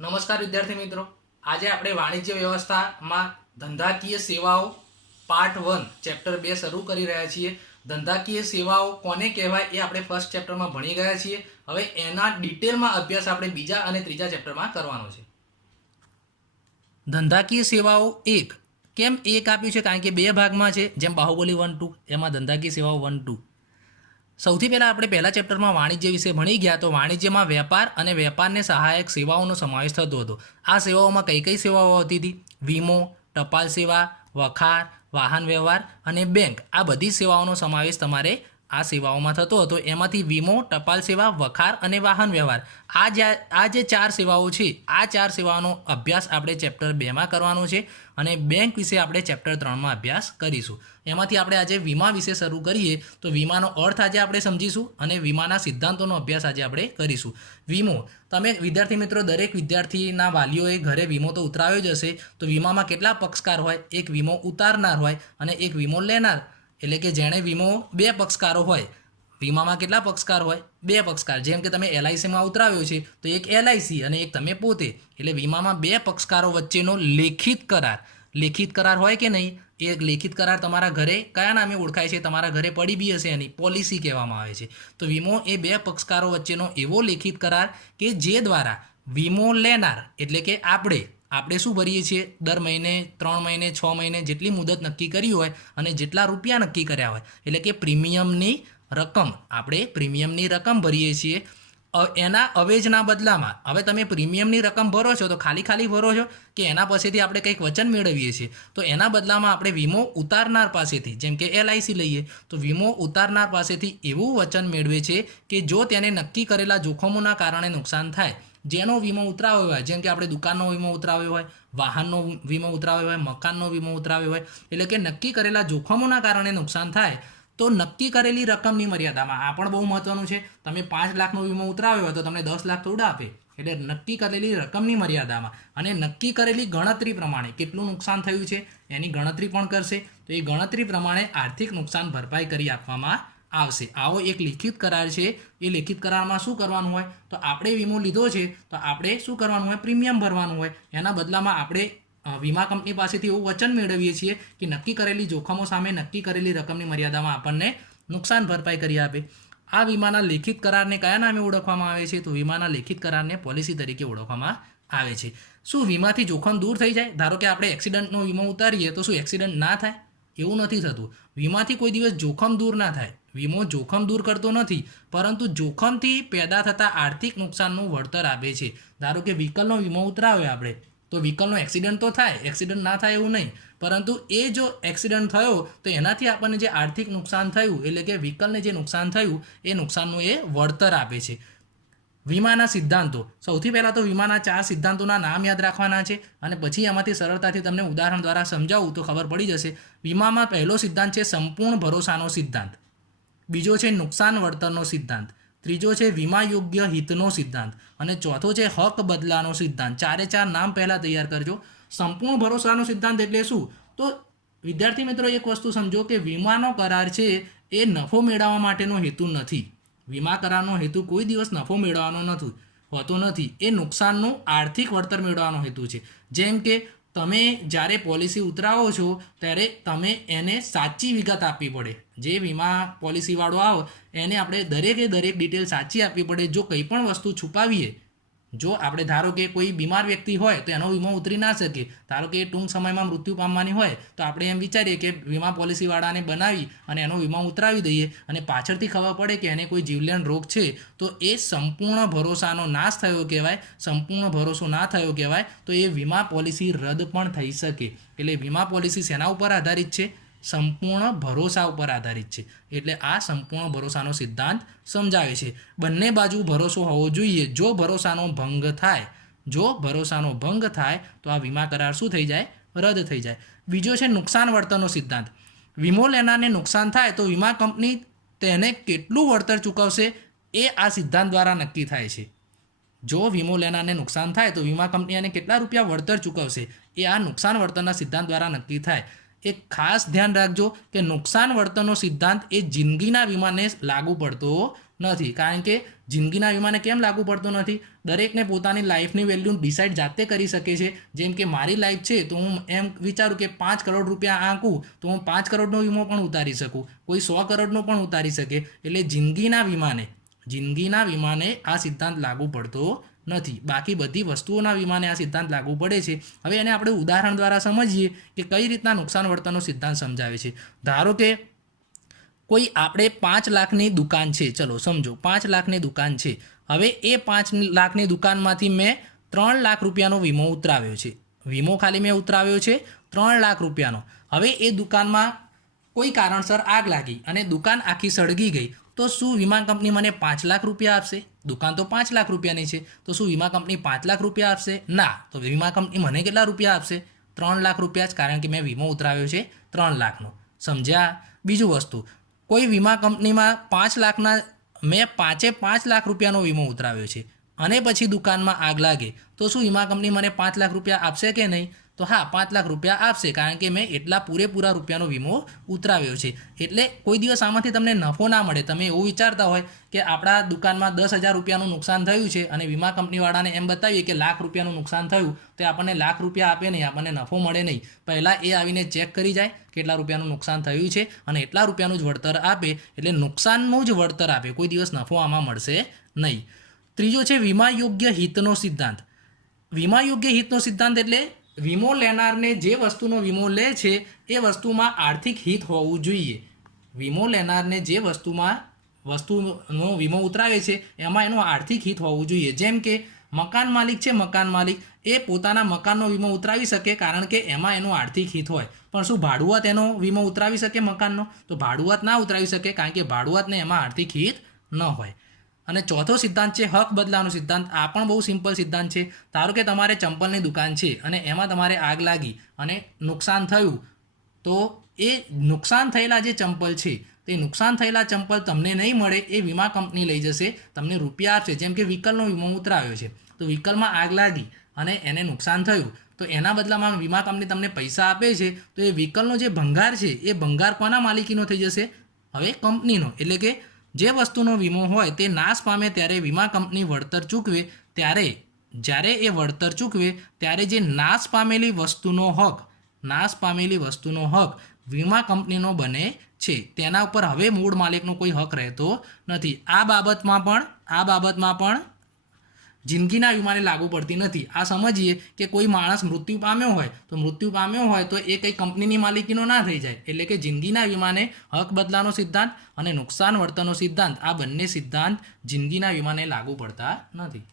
નમસ્કાર વિદ્યાર્થી મિત્રો, આજે આપણે વાણિજ્ય વ્યવસ્થામાં ધંધાકીય સેવાઓ પાર્ટ 1 ચેપ્ટર 2 શરૂ કરી રહ્યા છીએ. ધંધાકીય સેવાઓ કોને કહેવાય એ આપણે ફર્સ્ટ ચેપ્ટરમાં ભણી ગયા છીએ. હવે એના ડિટેલમાં અભ્યાસ આપણે બીજા અને ત્રીજા ચેપ્ટરમાં કરવાનો છે. ધંધાકીય સેવાઓ 1 કેમ 1 આપ્યું છે? કારણ કે બે ભાગમાં છે, જેમ બાહુબલી 1-2 એમાં ધંધાકીય સેવાઓ 1-2. સૌથી પહેલાં આપણે પહેલા ચેપ્ટરમાં વાણિજ્ય વિશે ભણી ગયા. તો વાણિજ્યમાં વેપાર અને વેપારને સહાયક સેવાઓનો સમાવેશ થતો હતો. આ સેવાઓમાં કઈ કઈ સેવાઓ આવતી હતી? વીમો, ટપાલ સેવા, વખાર, વાહન વ્યવહાર અને બેંક. આ બધી સેવાઓનો સમાવેશ તમારે આ સેવાઓમાં થતો હતો. એમાંથી વીમો, ટપાલ સેવા, વખાર અને વાહન વ્યવહાર, આ જે ચાર સેવાઓ છે, આ ચાર સેવાઓનો અભ્યાસ આપણે ચેપ્ટર 2માં કરવાનો છે અને બેંક વિશે આપણે ચેપ્ટર 3માં અભ્યાસ કરીશું. એમાંથી આપણે આજે વીમા વિશે શરૂ કરીએ તો વીમાનો અર્થ આજે આપણે સમજીશું અને વીમાના સિદ્ધાંતોનો અભ્યાસ આજે આપણે કરીશું. વીમો, તમે વિદ્યાર્થી મિત્રો, દરેક વિદ્યાર્થીના વાલીઓએ ઘરે વીમો તો ઉતરાવ્યો જ હશે. તો વીમામાં કેટલા પક્ષકાર હોય? એક વીમો ઉતારનાર હોય અને એક વીમો લેનાર, એટલે કે જેણે વીમો બે પક્ષકારો હોય. વીમામાં કેટલા પક્ષકાર હોય? બે પક્ષકાર. જેમ કે તમે એલઆઈસીમાં ઉતરાવ્યો છે તો એક એલઆઈસી અને એક તમે પોતે, એટલે વીમામાં બે પક્ષકારો વચ્ચેનો લેખિત કરાર હોય કે નહીં? એ લેખિત કરાર તમારા ઘરે કયા નામે ઓળખાય છે? તમારા ઘરે પડી બી હશે, એની પોલિસી કહેવામાં આવે છે. તો વીમો એ બે પક્ષકારો વચ્ચેનો એવો લેખિત કરાર કે જે દ્વારા વીમો લેનાર, એટલે કે આપણે શું ભરીએ છીએ? દર મહિને, 3 મહિને, 6 મહિને જેટલી મુદત નક્કી કરી હોય અને જેટલા રૂપિયા નક્કી કર્યા હોય, એટલે કે પ્રીમિયમની રકમ, આપણે પ્રીમિયમની રકમ ભરીએ છીએ. એના અવેજના બદલામાં, હવે તમે પ્રીમિયમની રકમ ભરો છો તો ખાલી ભરો છો કે એના પાસેથી આપણે કંઈક વચન મેળવીએ છીએ? તો એના બદલામાં આપણે વીમો ઉતારનાર પાસેથી, જેમ કે એલઆઈસી લઈએ તો વીમો ઉતારનાર પાસેથી એવું વચન મેળવે છે કે જો તેને નક્કી કરેલા જોખમોના કારણે નુકસાન થાય, જેનો વીમો ઉતરાવ્યો હોય, જેમ કે આપણે દુકાનનો વીમો ઉતરાવ્યો હોય, વાહનનો વીમો ઉતરાવ્યો હોય, મકાનનો વીમો ઉતરાવ્યો હોય, એટલે કે નક્કી કરેલા જોખમોના કારણે નુકસાન થાય તો નક્કી કરેલી રકમની મર્યાદામાં, આ પણ બહુ મહત્વનું છે, તમે 5 લાખનો વીમો ઉતરાવ્યો હોય તો તમને 10 લાખ થોડા આપે. એટલે નક્કી કરેલી રકમની મર્યાદામાં અને નક્કી કરેલી ગણતરી પ્રમાણે કેટલું નુકસાન થયું છે એની ગણતરી પણ કરશે. તો એ ગણતરી પ્રમાણે આર્થિક નુકસાન ભરપાઈ કરી આપવામાં આવશે. આવો એક લેખિત કરાર છે. એ લેખિત કરારમાં શું કરવાનું હોય? તો આપણે વીમો લીધો છે તો આપણે શું કરવાનું હોય? પ્રીમિયમ ભરવાનું હોય. એના બદલામાં આપણે વીમા કંપની પાસેથી એવું વચન મેળવીએ છીએ કે નક્કી કરેલી જોખમો સામે નક્કી કરેલી રકમની મર્યાદામાં આપણને નુકસાન ભરપાઈ કરી આપે. આ વીમાના લેખિત કરારને કયા નામે ઓળખવામાં આવે છે? તો વીમાના લેખિત કરારને પોલિસી તરીકે ઓળખવામાં આવે છે. શું વીમાથી જોખમ દૂર થઈ જાય? ધારો કે આપણે એક્સિડન્ટનો વીમો ઉતારીએ તો શું એક્સિડન્ટ ના થાય? એવું નથી થતું. વીમાથી કોઈ દિવસ જોખમ દૂર ના થાય. વીમો જોખમ દૂર કરતો નથી, પરંતુ જોખમથી પેદા થતા આર્થિક નુકસાનનું વળતર આપે છે. ધારો કે વ્હીકલનો વીમો ઉતરાવ્યો આપણે, તો વ્હીકલનો એક્સિડન્ટ તો થાય, એક્સિડન્ટ ના થાય એવું નહીં, પરંતુ એ જો એક્સિડન્ટ થયો તો એનાથી આપણને જે આર્થિક નુકસાન થયું, એટલે કે વ્હીકલને જે નુકસાન થયું એ નુકસાનનું એ વળતર આપે છે. વીમાના સિદ્ધાંતો, સૌથી પહેલાં તો વીમાના 4 સિદ્ધાંતોના નામ યાદ રાખવાના છે અને પછી એમાંથી સરળતાથી તમને ઉદાહરણ દ્વારા સમજાવું તો ખબર પડી જશે. વીમામાં પહેલો સિદ્ધાંત છે સંપૂર્ણ ભરોસાનો સિદ્ધાંત. બીજો છે નુકસાન વળતરનો સિદ્ધાંત. ત્રીજો છે વીમા યોગ્ય હિતનો સિદ્ધાંત અને ચોથો છે હક બદલાનો સિદ્ધાંત. 4 નામ પહેલાં તૈયાર કરજો. સંપૂર્ણ ભરોસાનો સિદ્ધાંત એટલે શું? તો વિદ્યાર્થી મિત્રો, એક વસ્તુ સમજો કે વીમાનો કરાર છે એ નફો મેળવવા માટેનો હેતુ નથી. વીમા કરારનો હેતુ કોઈ દિવસ નફો મેળવવાનો હોતો નથી. એ નુકસાનનું આર્થિક વળતર મેળવવાનો હેતુ છે. જેમ કે તમે જ્યારે પોલિસી ઉતરાવો છો ત્યારે તમે એને સાચી વિગત આપવી પડે. જે વીમા પોલિસીવાળો આવો એને આપણે દરેકે દરેક ડિટેલ સાચી આપવી પડે. જો કંઈ પણ વસ્તુ છુપાવીએ, જો આપણે ધારો કે કોઈ બીમાર વ્યક્તિ હોય તો એનો વીમો ઉતરી ના શકે, ધારો કે એ ટૂંક સમયમાં મૃત્યુ પામવાની હોય, તો આપણે એમ વિચારીએ કે વીમા પોલિસીવાળાને બનાવી અને એનો વીમો ઉતરાવી દઈએ અને પાછળથી ખબર પડે કે એને કોઈ જીવલેણ રોગ છે, તો એ સંપૂર્ણ ભરોસાનો નાશ થયો કહેવાય. સંપૂર્ણ ભરોસો ના થયો કહેવાય તો એ વીમા પોલિસી રદ પણ થઈ શકે. એટલે વીમા પોલિસી શેના ઉપર આધારિત છે? સંપૂર્ણ ભરોસા ઉપર આધારિત છે. એટલે આ સંપૂર્ણ ભરોસાનો સિદ્ધાંત સમજાવે છે. બંને બાજુ ભરોસો હોવો જોઈએ. જો ભરોસાનો ભંગ થાય તો આ વીમા કરાર શું થઈ જાય? રદ થઈ જાય. બીજો છે નુકસાન વળતરનો સિદ્ધાંત. વીમો લેનારને નુકસાન થાય તો વીમા કંપની તેને કેટલું વળતર ચૂકવશે એ આ સિદ્ધાંત દ્વારા નક્કી થાય છે. જો વીમો લેનારને નુકસાન થાય તો વીમા કંપની એને કેટલા રૂપિયા વળતર ચૂકવશે એ આ નુકસાન વળતરના સિદ્ધાંત દ્વારા નક્કી થાય. એક ખાસ ધ્યાન રાખજો કે નુકસાન વળતરનો સિદ્ધાંત એ જિંદગીના વીમાને લાગુ પડતો નથી, કારણ કે જિંદગીના વીમાને કેમ લાગુ પડતો નથી? દરેકને પોતાની લાઈફની વેલ્યુ ડિસાઇડ જાતે કરી શકે છે. જેમ કે મારી લાઈફ છે તો હું એમ વિચારું કે 5 કરોડ રૂપિયા આંકું તો હું 5 કરોડનો વીમો પણ ઉતારી શકું, કોઈ 100 કરોડનો પણ ઉતારી શકે. એટલે જિંદગીના વીમાને આ સિદ્ધાંત લાગુ પડતો નથી. બાકી બધી વસ્તુઓના વીમાને આ સિદ્ધાંત લાગુ પડે છે. હવે એને આપણે ઉદાહરણ દ્વારા સમજીએ કે કઈ રીતના નુકસાન વળતરનો સિદ્ધાંત સમજાવે છે. ધારો કે કોઈ આપણે 5 લાખની દુકાન છે, ચલો સમજો 5 લાખની દુકાન છે. હવે એ 5 લાખની દુકાનમાંથી મેં 3 લાખ રૂપિયાનો વીમો ઉતરાવ્યો છે. વીમો ખાલી મેં ઉતરાવ્યો છે 3 લાખ રૂપિયાનો. હવે એ દુકાનમાં કોઈ કારણસર આગ લાગી અને દુકાન આખી સળગી ગઈ, તો શું વીમા કંપની મને 5 લાખ રૂપિયા આપશે? દુકાન તો 5 લાખ રૂપિયાની છે, તો શું વીમા કંપની 5 લાખ રૂપિયા આપશે? ના. તો વીમા કંપની મને કેટલા રૂપિયા આપશે? 3 લાખ રૂપિયા જ, કારણ કે મેં વીમો ઉતરાવ્યો છે 3 લાખનો. સમજ્યા? બીજું વસ્તુ, કોઈ વીમા કંપનીમાં 5 લાખના મેં 5 લાખ રૂપિયાનો વીમો ઉતરાવ્યો છે અને પછી દુકાનમાં આગ લાગે, તો શું વીમા કંપની મને 5 લાખ રૂપિયા આપશે કે નહીં? તો હા, 5 લાખ રૂપિયા આપશે, કારણ કે મેં એટલા પૂરેપૂરા રૂપિયાનો વીમો ઉતરાવ્યો છે. એટલે કોઈ દિવસ આમાંથી તમને નફો ના મળે. તમે એવું વિચારતા હોય કે આપણા દુકાનમાં 10,000 રૂપિયાનું નુકસાન થયું છે અને વીમા કંપનીવાળાને એમ બતાવીએ કે લાખ રૂપિયાનું નુકસાન થયું, તો આપણને લાખ રૂપિયા આપે નહીં, આપણને નફો મળે નહીં. પહેલાં એ આવીને ચેક કરી જાય કેટલા રૂપિયાનું નુકસાન થયું છે અને એટલા રૂપિયાનું જ વળતર આપે. એટલે નુકસાનનું જ વળતર આપે, કોઈ દિવસ નફો આમાં મળશે નહીં. ત્રીજો છે વીમા યોગ્ય હિતનો સિદ્ધાંત. વીમા યોગ્ય હિતનો સિદ્ધાંત એટલે વીમો લેનારને જે વસ્તુનો વીમો લે છે એ વસ્તુમાં આર્થિક હિત હોવું જોઈએ. વીમો લેનારને જે વસ્તુનો વીમો ઉતરાવે છે એમાં એનું આર્થિક હિત હોવું જોઈએ. જેમ કે મકાન માલિક છે, મકાન માલિક એ પોતાના મકાનનો વીમો ઉતરાવી શકે, કારણ કે એમાં એનું આર્થિક હિત હોય. પણ શું ભાડુઆત એનો વીમો ઉતરાવી શકે મકાનનો? તો ભાડુઆત ના ઉતરાવી શકે, કારણ કે ભાડુઆતને એમાં આર્થિક હિત ન હોય. અને ચોથો સિદ્ધાંત છે હક બદલાનો સિદ્ધાંત. આ પણ બહુ સિમ્પલ સિદ્ધાંત છે. ધારો કે તમારે ચંપલની દુકાન છે અને એમાં તમારે આગ લાગી અને નુકસાન થયું, તો એ નુકસાન થયેલા જે ચંપલ છે તે નુકસાન થયેલા ચંપલ તમને નહીં મળે, એ વીમા કંપની લઈ જશે, તમને રૂપિયા આપશે. જેમ કે વ્હીકલનો વીમો ઉતરાવ્યો છે, તો વ્હીકલમાં આગ લાગી અને એને નુકસાન થયું, તો એના બદલામાં વીમા કંપની તમને પૈસા આપે છે. તો એ વ્હીકલનો જે ભંગાર છે એ ભંગાર કોના માલિકીનો થઈ જશે? હવે કંપનીનો. એટલે કે જે વસ્તુનો વીમો હોય તે નાશ પામે ત્યારે વીમા કંપની વળતર ચૂકવે, જ્યારે એ વળતર ચૂકવે ત્યારે જે નાશ પામેલી વસ્તુનો હક વીમા કંપનીનો બને છે. તેના ઉપર હવે મૂળ માલિકનો કોઈ હક રહેતો નથી. આ બાબતમાં પણ જિંદગીના વીમાને લાગુ પડતી નથી. આ સમજીએ કે કોઈ માણસ મૃત્યુ પામ્યો હોય તો એ કંઈ કંપનીની માલિકીનો ના થઈ જાય. એટલે કે જિંદગીના વીમાને હક બદલાનો સિદ્ધાંત અને નુકસાન વળતરનો સિદ્ધાંત, આ બંને સિદ્ધાંત જિંદગીના વીમાને લાગુ પડતા નથી.